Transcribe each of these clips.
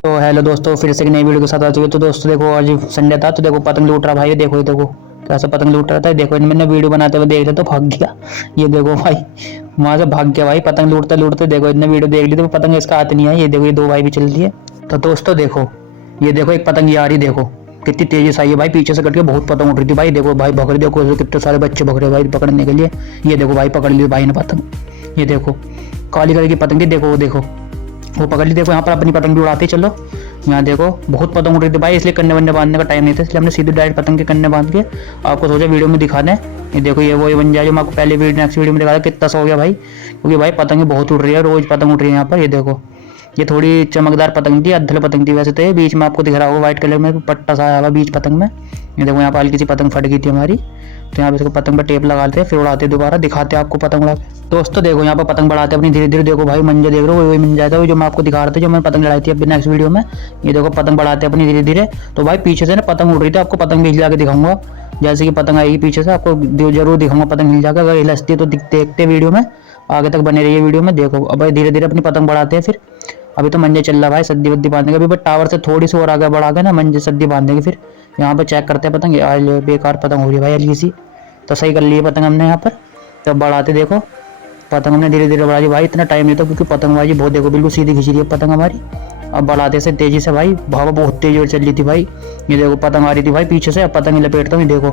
तो हेलो दोस्तों, फिर से एक नई वीडियो के साथ आ चुके। तो दोस्तों देखो, आज संडे था तो देखो पतंग लूट रहा भाई। देखो ये देखो कैसा पतंग लूट रहा था। देखो मैंने वीडियो बनाते हुए देख लिया तो भाग गया। ये देखो भाई, वहां से भाग गया भाई पतंग लूटते लूटते। देखो इतने वीडियो देख ली तो पतंग इसका हाथ नहीं है। ये देखो ये दो भाई भी चल रही है। तो दोस्तों देखो, ये देखो एक पतंग आ रही, देखो कितनी तेजी से आई है भाई। पीछे से कट के बहुत पतंग उठ रही थी भाई। देखो भाई भग रही, देखो कितने सारे बच्चे भग रहे भाई पकड़ने के लिए। ये देखो भाई पकड़ ली भाई ने पतंग। ये देखो काली कलर की पतंग थी। देखो वो देखो वो पकड़ ली। देखो यहाँ पर अपनी पतंग भी उड़ाते चलो। यहाँ देखो बहुत पतंग उड़ रही थी भाई, इसलिए कन्ने वन्ने बांधने का टाइम नहीं था, इसलिए हमने सीधे डायरेक्ट पतंग के कन्ने बांध के आपको सोचा वीडियो में दिखा दें। ये देखो ये वही बन जाए जो मैं आपको पहले नेक्स्ट वीडियो में दिखा था। कितना सा हो गया भाई, क्योंकि भाई पतंग बहुत उड़ रही है, रोज पतंग उड़ रही है यहाँ पर। ये देखो ये थोड़ी चमकदार पतंग थी, अद्धल पतंग थी वैसे तो। ये बीच में आपको दिख रहा होगा व्हाइट कलर में पट्टा सा आया हुआ बीच पतंग में। ये देखो यहाँ पर हल्की सी पतंग फट गई थी हमारी, तो यहाँ पे इसको पतंग पर टेप लगाते हैं, फिर उड़ाते दोबारा, दिखाते हैं आपको पतंग उड़ा के। दोस्तों देखो यहाँ पर पतंग बढ़ाते अपनी धीरे धीरे। देखो भाई मंजे देख रहे हो, वही मिल जाता है जो मैं आपको दिखा रहा था, जो मैं पतंग लड़ाई थी अभी नेक्स्ट वीडियो में। ये देखो पतंग बढ़ाते अपनी धीरे धीरे। तो भाई पीछे से ना पतंग उड़ रही थी, आपको पतंग भी हिला के दिखाऊंगा। जैसे कि पतंग आएगी पीछे से आपको जरूर दिखाऊंगा पतंग हिल जाकर। अगर हिलती है तो देखते वीडियो में, आगे तक बने रहिए वीडियो में। देखो अब धीरे धीरे अपनी पतंग बढ़ाते हैं। फिर अभी तो मंजे चल रहा है भाई, सद्दी वद्दी बांधेंगे अभी, बट टावर से थोड़ी सी और आगे बढ़ा के ना मंजे सद्दी बांधेंगे। फिर यहाँ पर चेक करते हैं पतंग। बेकार पतंग हो रही है भाई हल्की सी, तो सही कर लिए पतंग हमने यहाँ पर। तब बढ़ाते देखो पतंग हमने धीरे धीरे बढ़ा दी भाई। इतना टाइम नहीं था क्योंकि पतंगबाजी बहुत, देखो बिल्कुल सीधी खींच रही है पतंग हमारी। अब बढ़ाते से तेजी से भाई, हवा बहुत तेज और चल रही थी भाई। ये देखो पतंग आ रही थी भाई पीछे से, अब पतंग लपेटता हूँ। देखो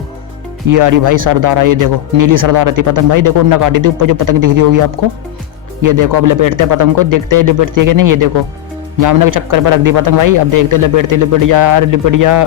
ये आ रही भाई सरदार, ये देखो नीली सरदार थी पतंग भाई। देखो उन्ना काटी थी ऊपर जो पतंग दिख रही होगी आपको। ये देखो अब लपेटते हैं पतंग को, देखते हैं लिपटती है कि नहीं। ये देखो यहाँ हमने चक्कर पर रख दी पतंग भाई। अब देखते लिपटते, लिपट जा यार लिपट जा।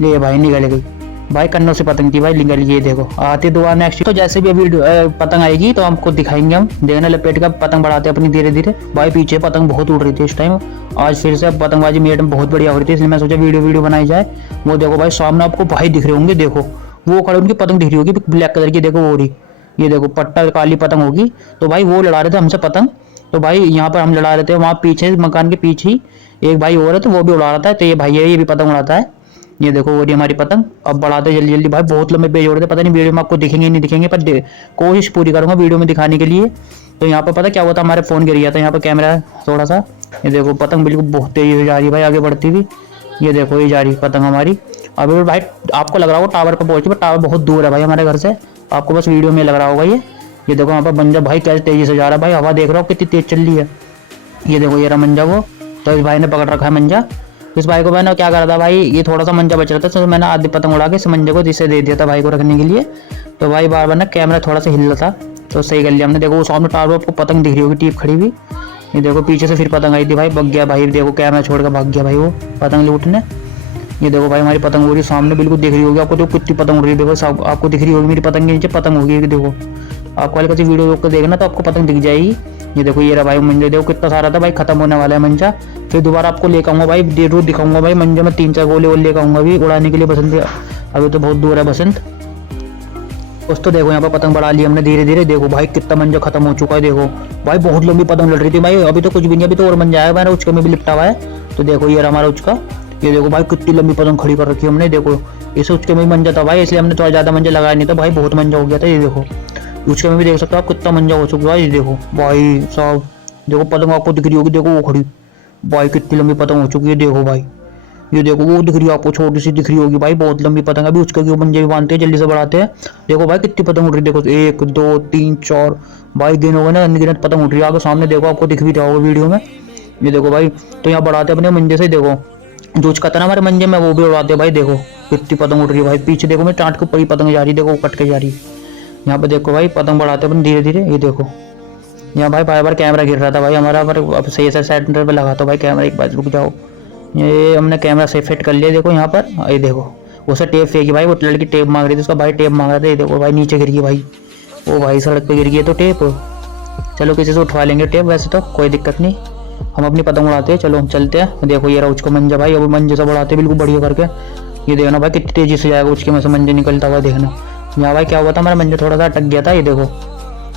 ये भाई निकल गई भाई, कन्नों से पतंग थी भाई निकल गई। देखो आती दुआ नेक्स्ट। तो जैसे भी वीडियो पतंग आएगी तो हमको दिखाएंगे हम। देखना लपेट का पतंग बढ़ाते अपनी धीरे धीरे भाई। पीछे पतंग बहुत उड़ रही थी इस टाइम। आज फिर से पतंगबाजी मेट में बहुत बढ़िया हो रही थी, इसलिए मैं सोचा वीडियो बनाई जाए। वो देखो भाई सामने आपको भाई दिख रहे होंगे, देखो वो खड़े, उनकी पतंग दिख रही होगी ब्लैक कलर की। देखो वो रही, ये देखो पट्टा काली पतंग होगी। तो भाई वो लड़ा रहे थे हमसे पतंग। तो भाई यहाँ पर हम लड़ा रहे थे, वहाँ पीछे मकान के पीछे ही एक भाई और है, तो वो भी उड़ा रहा था। तो ये भाई है, ये भी पतंग उड़ाता है। ये देखो वो रही हमारी पतंग। अब बढ़ाते जल्दी जल्दी भाई, बहुत लंबे पेज उड़ते, पता नहीं वीडियो में आपको दिखेंगे नहीं दिखेंगे, पर कोशिश पूरी करूंगा वीडियो में दिखाने के लिए। तो यहाँ पर पता क्या हुआ था, हमारे फोन गिर गया था। यहाँ पर कैमरा है थोड़ा सा। ये देखो पतंग बिल्कुल बहुत तेज जा रही है भाई, आगे बढ़ती हुई। ये देखो ये जा रही पतंग हमारी। अभी भाई आपको लग रहा होगा टावर पर पहुंची, पर टावर बहुत दूर है भाई हमारे घर से, आपको बस वीडियो में लग रहा होगा। ये देखो वहाँ पर मंजा भाई कैसे तेजी से जा रहा है भाई, हवा देख रहा हो कितनी तेज चल रही है। ये देखो ये रहा मंजा वो, तो इस भाई ने पकड़ रखा है मंजा। इस भाई को मैंने क्या करा था भाई, ये थोड़ा सा मंजा बच रहा था, तो मैंने आधी पतंग उड़ा के इस मंजे को जिसे दे दिया था भाई को रखने के लिए। तो भाई बार बार ना कैमरा थोड़ा सा हिल रहा था, तो सही कर लिया हमने। देखो वो सामने टावर आपको पतंग दिख रही होगी टीप खड़ी हुई। ये देखो पीछे से फिर पतंग आई थी भाई, भग गया भाई। देखो कैमरा छोड़ कर भाग गया भाई वो पतंग लूटने। ये देखो भाई हमारी पतंग हो रही सामने, बिल्कुल दिख रही होगी आपको। देखो कितनी पतंग उड़ रही है, देखो आपको दिख रही होगी मेरी पतंग के नीचे पतंग होगी। देखो आपको हल्का सी वीडियो रोक कर देखना तो आपको पतंग दिख जाएगी। ये देखो ये रहा भाई मंजा, देखो कितना सारा था भाई, खत्म होने वाला है मंजा। फिर दोबारा आपको लेकर आऊंगा भाई, जरूर दिखाऊंगा भाई मंजे में 3-4 गोले वोले लेकर आऊंगा भी उड़ाने के लिए बसंत। अभी तो बहुत दूर है बसंत। दोस्तों देखो यहाँ पर पतंग बढ़ा ली हमने धीरे धीरे। देखो भाई कितना मंजा खत्म हो चुका है। देखो भाई बहुत लंबी पतंग लड़ रही थी भाई, अभी तो कुछ भी नहीं, अभी तो और मंजा आया मैंने उचके में भी लिपटा हुआ है। तो देखो ये रहा हमारा उचका। ये देखो भाई कितनी लंबी पतंग खड़ी कर रखी है हमने। देखो इसे उचके में भी मंजा था भाई, इसलिए हमने थोड़ा ज्यादा मंजा लगाया नहीं था भाई, बहुत मंजा हो गया था। ये देखो उचके में भी देख सकते हो आप कितना मंजा हो चुका है। ये देखो भाई साहब, देखो पतंग आपको दिख रही होगी, देखो वो खड़ी भाई कितनी लंबी पतंग हो चुकी है। देखो भाई ये देखो वो दिख रही है आपको, छोटी सी दिख रही होगी भाई, बहुत लंबी पतंग। अभी उसके मंजे भी बांधते हैं, जल्दी से बढ़ाते हैं। देखो भाई कितनी पतंग उड़ रही है, देखो 1 2 3 4 भाई गिनोगे ना अनगिनत पतंग उड़ रही है आगे सामने। देखो आपको दिख भी रहा होगा वीडियो में। ये देखो भाई तो यहाँ बढ़ाते अपने मंजे से। देखो जो उसका था ना हमारे मंजे में वो भी उड़ाते भाई। देखो कितनी पतंग उड़ रही है भाई, पीछे देखो मैं टाट के ऊपर ही पतंग जा रही है, देखो कट के जा रही है। यहाँ पे देखो भाई पतंग बढ़ाते अपन धीरे धीरे। ये देखो यहाँ भाई बार बार कैमरा गिर रहा था भाई हमारा, पर अब सही से सेंटर पे लगा तो भाई कैमरा। एक बार रुक जाओ, ये हमने कैमरा से फिट कर लिया। देखो यहाँ पर ये देखो उसे टेप फेंकी भाई, वो लड़की टेप मांग रही थी, उसका भाई टेप मांग रहा था। ये देखो भाई नीचे गिर गई भाई, वो भाई सड़क पे गिर गई तो टेप। चलो किसी से उठवा लेंगे टेप, वैसे तो कोई दिक्कत नहीं, हम अपनी पतंग उड़ाते हैं। चलो चलते हैं। देखो ये रहा उसको मंजा भाई, अब मंजे से बढ़ाते बिल्कुल बढ़िया करके। ये देखना भाई कितनी तेजी से जाएगा उसके में से मंजे निकलता हुआ। देखना यहाँ भाई क्या हुआ था, हमारा मंजा थोड़ा सा अटक गया था। ये देखो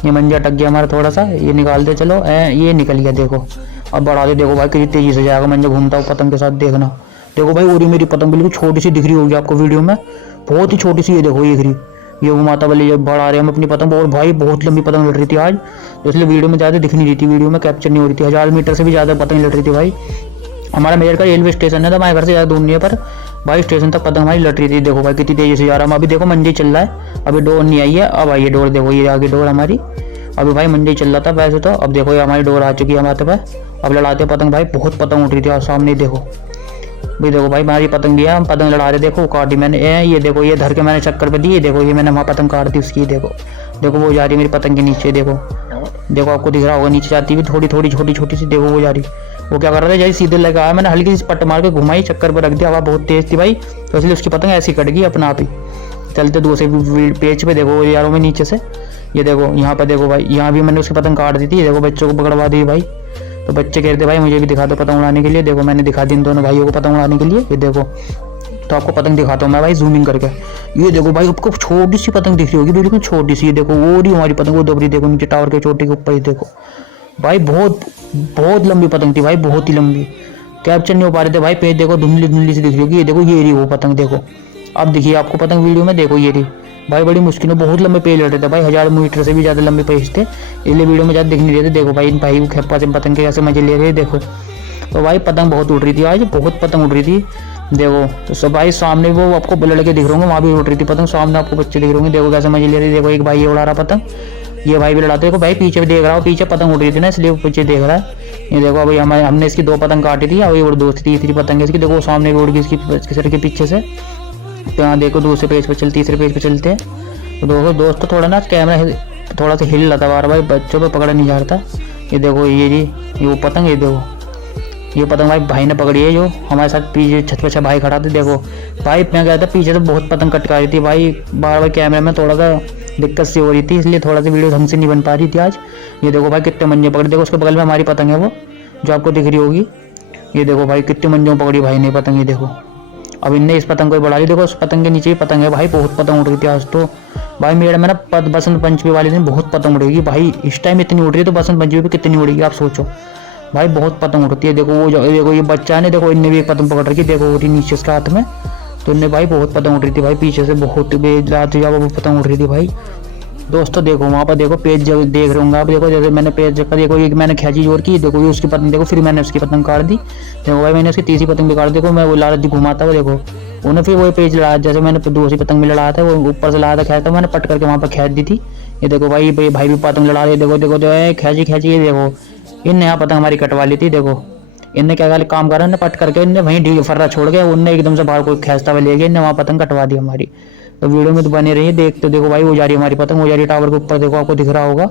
ये मंजा अटक गया हमारा थोड़ा सा, ये निकालते चलो। ये निकल गया देखो। अब बढ़ा दे, देखो भाई कितनी तेजी से जाएगा मंजा घूमता हुआ पतंग के साथ। देखना देखो भाई उरी मेरी पतंग बिल्कुल छोटी सी दिख रही होगी आपको वीडियो में, बहुत ही छोटी सी। ये देखो ये घिरी, ये घुमाता वाले जब बढ़ा रहे हम अपनी पतंग। और भाई बहुत लंबी पतंग लड़ रही थी आज, तो इसलिए वीडियो में ज़्यादा दिख नहीं रही थी, वीडियो में कैप्चर नहीं हो रही थी। 1000 मीटर से भी ज़्यादा पतंग लड़ रही थी भाई। हमारा मेजरगढ़ रेलवे स्टेशन है, तो हमारे घर से ज़्यादा दूर नहीं है, पर भाई स्टेशन तक पतंग हमारी लट रही थी। देखो भाई कितनी तेजी से जा रहा है। अभी देखो मंडी चल रहा है, अभी डोर नहीं आई है, अब आई है डोर। देखो ये आगे डोर हमारी, अभी भाई मंडी चल रहा था वैसे तो, अब देखो ये हमारी डोर आ चुकी है हमारे पास। अब लड़ाते पतंग भाई, बहुत पतंग उठ रही थी। और सामने देखो भाई, देखो भाई हमारी पतंग है, हम पतंग लड़ा रहे। देखो काटी मैंने ये देखो, ये धर के मैंने चक्कर पे दी। देखो ये मैंने वहाँ पतंग काट दी उसकी। देखो देखो वो जा रही है मेरी पतंग के नीचे। देखो देखो आपको दिख रहा होगा, नीचे जाती हुई थोड़ी थोड़ी छोटी छोटी सी। देखो वो जा रही, वो क्या कर रहा था, जैसे सीधे लगा आया, मैंने हल्की सी पट्ट मार के घुमाई, चक्कर पर रख दिया। हवा बहुत तेज थी भाई, तो इसलिए उसकी पतंग ऐसी कट गई अपना आप ही। चलते दूसरे पेज पे देखो यारों में नीचे से, ये देखो यहाँ पर देखो भाई, यहाँ भी मैंने उसकी पतंग काट दी थी। देखो बच्चों को पकड़वा दी भाई, तो बच्चे कहते भाई मुझे भी दिखा दो पतंग उड़ाने के लिए। देखो मैंने दिखा दी इन दोनों भाइयों को पतंग उड़ाने के लिए। ये देखो, तो आपको पतंग दिखाता हूँ मैं भाई जूमिंग करके। ये देखो भाई, आपको छोटी सी पतंग दिख रही होगी, बिल्कुल छोटी सी। ये देखो वो रही हमारी पतंग, वो दबरी। देखो नीचे टावर के चोटी के ऊपर ही देखो भाई, बहुत बहुत लंबी पतंग थी भाई, बहुत ही लंबी। कैप्चर नहीं हो पा रहे थे भाई, पेज देखो धुंधली धुंधली सी दिख रही होगी। ये देखो ये रही वो पतंग। देखो अब दिखिए आपको पतंग वीडियो में। देखो ये रही भाई, बड़ी मुश्किल में बहुत लंबे पेज लड़ रहे थे भाई, 1000 मीटर से भी ज़्यादा लंबे पेज थे, इसलिए वीडियो में ज़्यादा दिख नहीं रहे थे। देखो भाई इन भाई को खेपा से पतंग के कैसे मजे ले रहे। देखो तो भाई पतंग बहुत उड़ रही थी आज, बहुत पतंग उड़ रही थी। देखो तो सब भाई सामने वो आपको लड़के दिख रहे होंगे, वहाँ भी उड़ रही थी पतंग। सामने आपको बच्चे दिख रहे होंगे, देखो कैसे मजे ले रहे। देखो एक भाई ये उड़ा रहा पतंग, ये भाई भी लड़ाते। देखो भाई पीछे भी देख रहा हो, पीछे पतंग उड़ रही थी ना, इसलिए पीछे देख रहा है। ये देखो भाई हमने इसकी 2 पतंग काटी थी, अभी और तीसरी पतंग है इसकी। देखो सामने भी उड़ गई इसकी सर के पीछे से। तो यहाँ देखो दूसरे पेज पे तीसरे पेज पे चलते हैं। तो देखो दोस्तों थोड़ा ना कैमरा थोड़ा सा हिल रहा था बार भाई, बच्चों पे पकड़ा नहीं जा रहा था। ये देखो ये जी ये वो पतंग, ये देखो ये पतंग भाई ने पकड़ी है, जो हमारे साथ पीछे छत पे भाई खड़ा था। देखो भाई मैं गया था पीछे, तो बहुत पतंग कटका रही थी भाई, बार कैमरे में थोड़ा सा दिक्कत सी हो रही थी, इसलिए थोड़ा सा वीडियो ढंग से नहीं बन पा रही थी आज। ये देखो भाई कितने मंजे पकड़े। देखो उसके बगल में हमारी पतंग है वो, जो आपको दिख रही होगी। ये देखो भाई कितने मंजों पकड़ी भाई ने पतंग। ये देखो अब इनने इस पतंग को बढ़ा ली। देखो उस पतंग के नीचे ही पतंग है भाई, बहुत पतंग उड़ रही थी आज तो भाई। मेरे में ना बसंत पंचमी वाले दिन बहुत पतंग उड़ेगी भाई, इस टाइम इतनी उड़ रही है तो बसंत पंचमी पे कितनी उड़ेगी आप सोचो भाई, बहुत पतंग उड़ती है। देखो वो देखो ये बच्चा है, देखो इनने भी एक पतंग पकड़ रखी। देखो उठी नीचे उसके हाथ में, तो इनने भाई बहुत पतंग उड़ रही थी भाई, पीछे से बहुत रात पतंग उड़ रही थी भाई। दोस्तों देखो वहाँ पर देखो पेज देख रहे होंगे आप। देखो जैसे मैंने पेज देखा, देखो ये मैंने खैची जोर की। देखो ये उसकी पतंग, देखो फिर मैंने उसकी पतंग काट दी। देखो भाई मैंने उसकी तीसरी पतंग भी काट दी। देखो मैं वो लालच घुमाता हुआ, देखो उन्होंने फिर वो पेज लड़ाया, जैसे मैंने दूसरी पतंग में लड़ाया था, वो ऊपर से लाया था खैच था, मैंने पट करके वहाँ पर खैच दी थी। ये देखो भाई भाई भी पतंग लड़ा रहे। देखो देखो जो खैची खैची, ये देखो इन यहाँ पतंग हमारी कटवा ली थी। देखो इनने क्या काम करा, इन्हें पट करके इनने वहीं फर्रा छोड़ गया, उनने एकदम से बाहर कोई खैचता हुआ ले गया, इन्हें वहाँ पतंग कटवा दी हमारी। तो वीडियो में तो बने रही है देख। तो देखो भाई वो जा रही है हमारी पतंग, वो जा रही है टावर के ऊपर, देखो आपको दिख रहा होगा।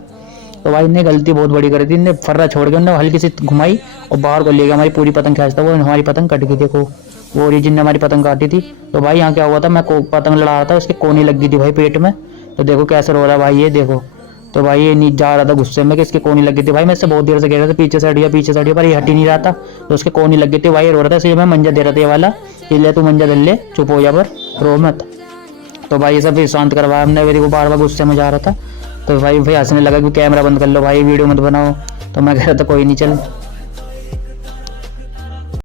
तो भाई इन्हें गलती बहुत बड़ी करी थी, इन्हें फर्रा छोड़ के उन्हें हल्की सी घुमाई और बाहर को ले गया, हमारी पूरी पतंग खींचता, वो हमारी पतंग कट गई। देखो वो ओरिजिन ने हमारी पतंग काटी थी। तो भाई यहाँ क्या हुआ था, मैं पतंग लड़ा रहा था, उसके कोनी लग गई थी भाई पेट में। तो देखो कैसे रो रहा भाई ये देखो। तो भाई ये नीचे जा रहा था गुस्से में कि इसके कोनी लग गई थी भाई, मैं इससे बहुत देर से कह रहा था पीछे से हटिया, पर ये हट ही नहीं रहा था, तो उसके कोनी लग गई थी भाई, रो रहा था। इसलिए मैं मंजा दे रहा था ये वाला, इसलिए तू मंजा दे ले, चुप हो जा पर रो मत। तो भाई ये सब फिर शांत करवाया हमने, मेरे को बार बार गुस्से में जा रहा था। तो भाई हंसने लगा कि कैमरा बंद कर लो भाई, वीडियो मत बनाओ। तो मैं कह रहा था कोई नहीं चल।